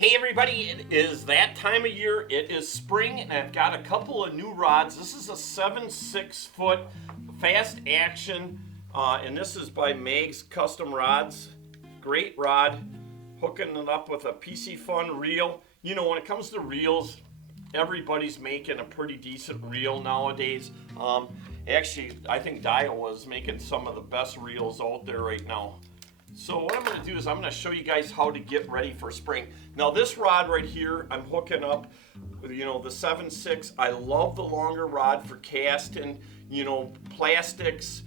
Hey everybody, it is that time of year. It is spring and I've got a couple of new rods. This is a 7-6 foot fast action and this is by Meg's Custom Rods. Great rod, hooking it up with a PC Fun reel. You know, when it comes to reels, everybody's making a pretty decent reel nowadays. Actually, I think Dial is making some of the best reels out there right now. So what I'm going to do is I'm going to show you guys how to get ready for spring. Now this rod right here, I'm hooking up with, you know, the 7.6. I love the longer rod for casting, you know, plastics,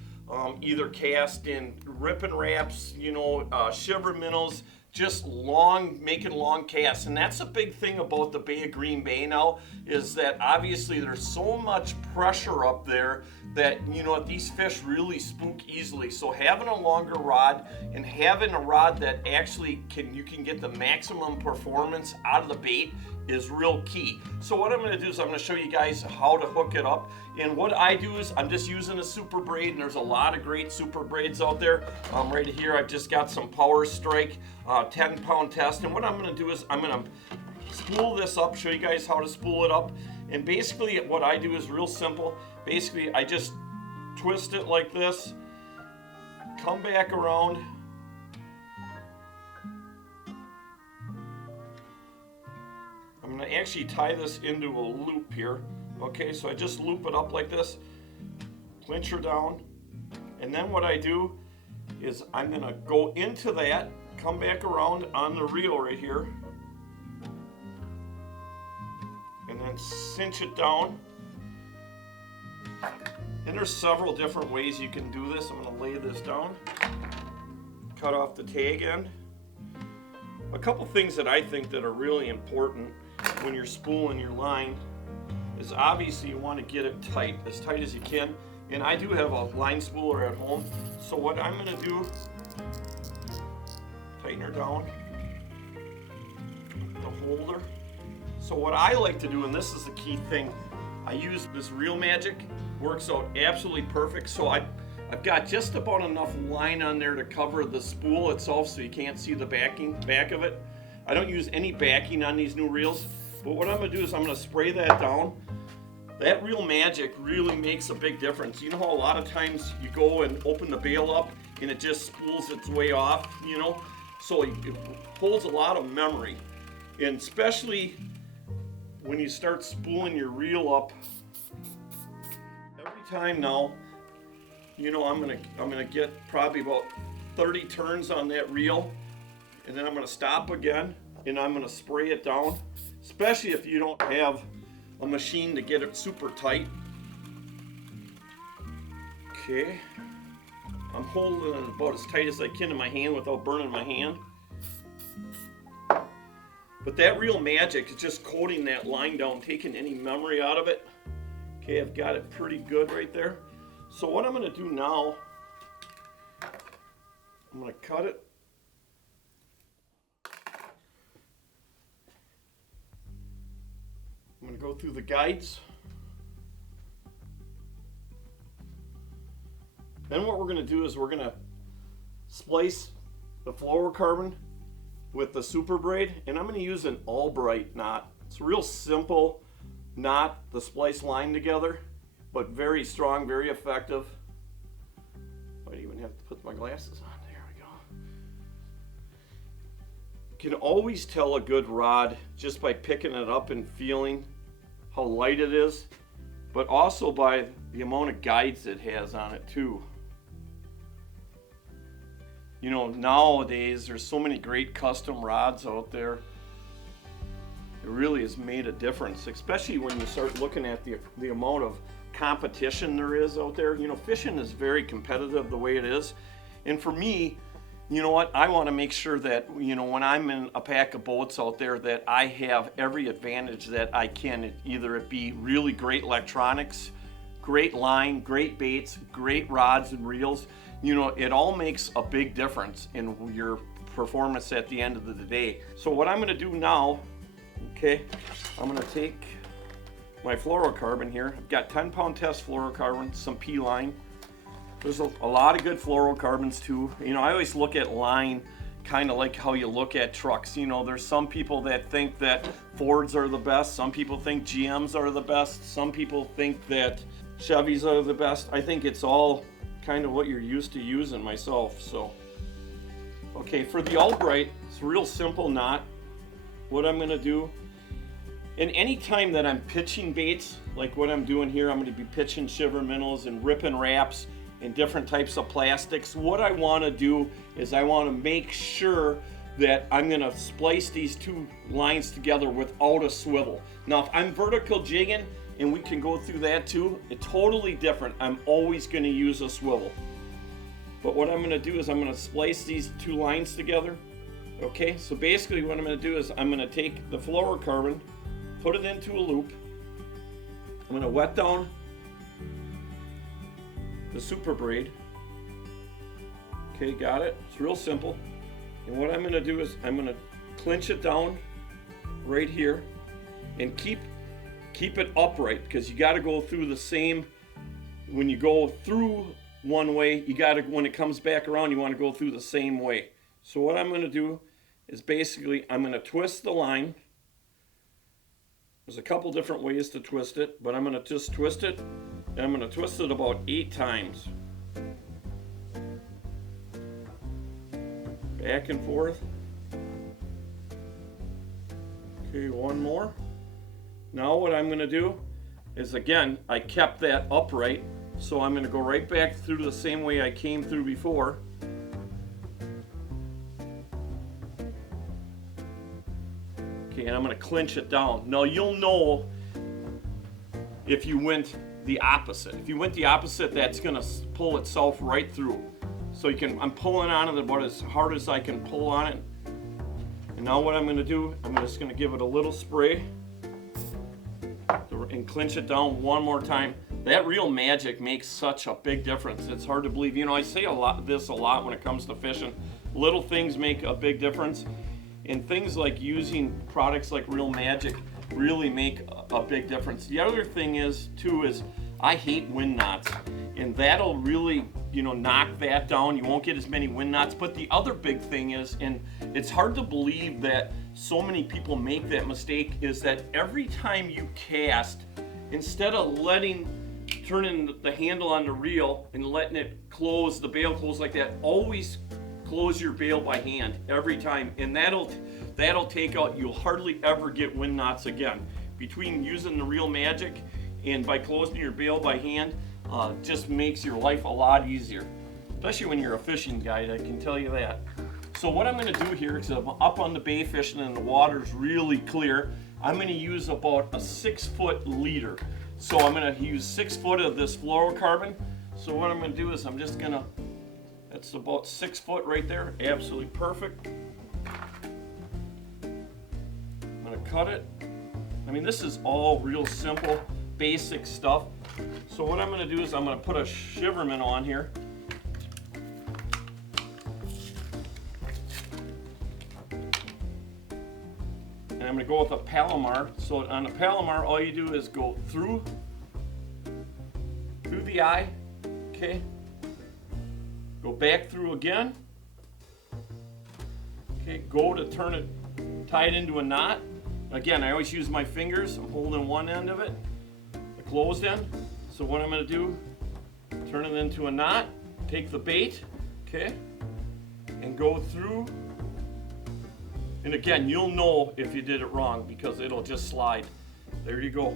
either cast in rip and wraps, you know, shiver minnows, just long, making long casts. And that's a big thing about the Bay of Green Bay now, is that obviously there's so much pressure up there that, you know, these fish really spook easily. So having a longer rod and having a rod that actually you can get the maximum performance out of the bait is real key. So what I'm going to do is I'm going to show you guys how to hook it up. And what I do is I'm just using a super braid, and there's a lot of great super braids out there. Right here I've just got some Power Strike 10-pound test, and what I'm going to do is I'm going to spool this up, show you guys how to spool it up. And basically what I do is real simple. Basically I just twist it like this, come back around, I'm going to actually tie this into a loop here. Okay, so I just loop it up like this, clinch her down, and then what I do is I'm going to go into that, come back around on the reel right here, and then cinch it down. And there's several different ways you can do this. I'm going to lay this down, cut off the tag end. A couple things that I think that are really important when you're spooling your line is obviously you want to get it tight as you can. And I do have a line spooler at home. So what I'm going to do, tighten her down, the holder. So what I like to do, and this is the key thing, I use this Reel Magic, works out absolutely perfect. So I've got just about enough line on there to cover the spool itself so you can't see the back of it. I don't use any backing on these new reels, but what I'm going to do is I'm going to spray that down. That Reel Magic really makes a big difference. You know how a lot of times you go and open the bail up and it just spools its way off, you know? So it holds a lot of memory, and especially when you start spooling your reel up, every time now, you know, I'm gonna get probably about 30 turns on that reel, and then I'm gonna stop again, and I'm gonna spray it down, especially if you don't have a machine to get it super tight. Okay, I'm holding it about as tight as I can in my hand without burning my hand. But that Reel Magic is just coating that line down, taking any memory out of it. Okay, I've got it pretty good right there. So what I'm going to do now, I'm going to cut it. I'm going to go through the guides. Then what we're going to do is we're going to splice the fluorocarbon with the super braid, and I'm going to use an Albright knot. It's a real simple knot to splice line together, but very strong, very effective. Might even have to put my glasses on. There we go. You can always tell a good rod just by picking it up and feeling how light it is, but also by the amount of guides it has on it too. You know, nowadays there's so many great custom rods out there. It really has made a difference, especially when you start looking at the amount of competition there is out there. You know, fishing is very competitive the way it is. And for me, you know what, I want to make sure that, you know, when I'm in a pack of boats out there, that I have every advantage that I can. Either it be really great electronics, great line, great baits, great rods and reels. You know, it all makes a big difference in your performance at the end of the day. So what I'm going to do now, okay, I'm going to take my fluorocarbon here. I've got 10-pound test fluorocarbon, some P-line. There's a lot of good fluorocarbons too. You know, I always look at line kind of like how you look at trucks. You know, there's some people that think that Fords are the best. Some people think GMs are the best. Some people think that Chevys are the best. I think it's all kind of what you're used to using myself. So, okay, for the Albright, it's a real simple knot. What I'm gonna do, and any time that I'm pitching baits, like what I'm doing here, I'm gonna be pitching shiver minnows and ripping wraps and different types of plastics. What I wanna do is I wanna make sure that I'm gonna splice these two lines together without a swivel. Now, if I'm vertical jigging, and we can go through that too, it's totally different. I'm always gonna use a swivel. But what I'm gonna do is I'm gonna splice these two lines together. Okay, so basically what I'm gonna do is I'm gonna take the fluorocarbon, put it into a loop. I'm gonna wet down the super braid. Okay, got it? It's real simple. And what I'm gonna do is I'm gonna clinch it down right here and keep it upright, because you gotta go through the same, when you go through one way, you gotta, when it comes back around, you wanna go through the same way. So what I'm gonna do is basically, I'm gonna twist the line. There's a couple different ways to twist it, but I'm gonna just twist it, and I'm gonna twist it about 8 times. Back and forth. Okay, one more. Now what I'm gonna do is, again, I kept that upright, so I'm gonna go right back through the same way I came through before. Okay, and I'm gonna clinch it down. Now you'll know if you went the opposite. If you went the opposite, that's gonna pull itself right through. So you can, I'm pulling on it about as hard as I can pull on it. And now what I'm gonna do, I'm just gonna give it a little spray and clinch it down one more time. That real magic makes such a big difference. It's hard to believe. You know, I say a lot when it comes to fishing. Little things make a big difference. And things like using products like Real Magic really make a big difference. The other thing is, too, is I hate wind knots. And that'll really, you know, knock that down. You won't get as many wind knots. But the other big thing is, and it's hard to believe that so many people make that mistake, is that every time you cast, instead of turning the handle on the reel and letting it close, the bail close like that, always close your bail by hand every time, and that'll take out, you'll hardly ever get wind knots again. Between using the Real Magic and by closing your bail by hand, just makes your life a lot easier, especially when you're a fishing guide, I can tell you that. So what I'm going to do here, because I'm up on the bay fishing and the water's really clear, I'm going to use about a 6-foot leader. So I'm going to use 6 foot of this fluorocarbon. So what I'm going to do is I'm just going to, that's about 6 foot right there, absolutely perfect. I'm going to cut it. I mean, this is all real simple, basic stuff. So what I'm going to do is I'm going to put a shiverman on here. And I'm going to go with a Palomar. So on a Palomar, all you do is go through the eye, okay? Go back through again. Okay, go to turn it, tie it into a knot. Again, I always use my fingers. I'm holding one end of it, the closed end. So what I'm going to do, turn it into a knot, take the bait, okay, and go through. And again, you'll know if you did it wrong because it'll just slide. There you go.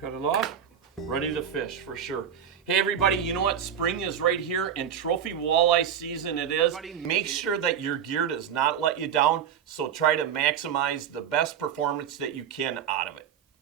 Cut it off, ready to fish for sure. Hey everybody, you know what? Spring is right here and trophy walleye season it is. Make sure that your gear does not let you down, so try to maximize the best performance that you can out of it.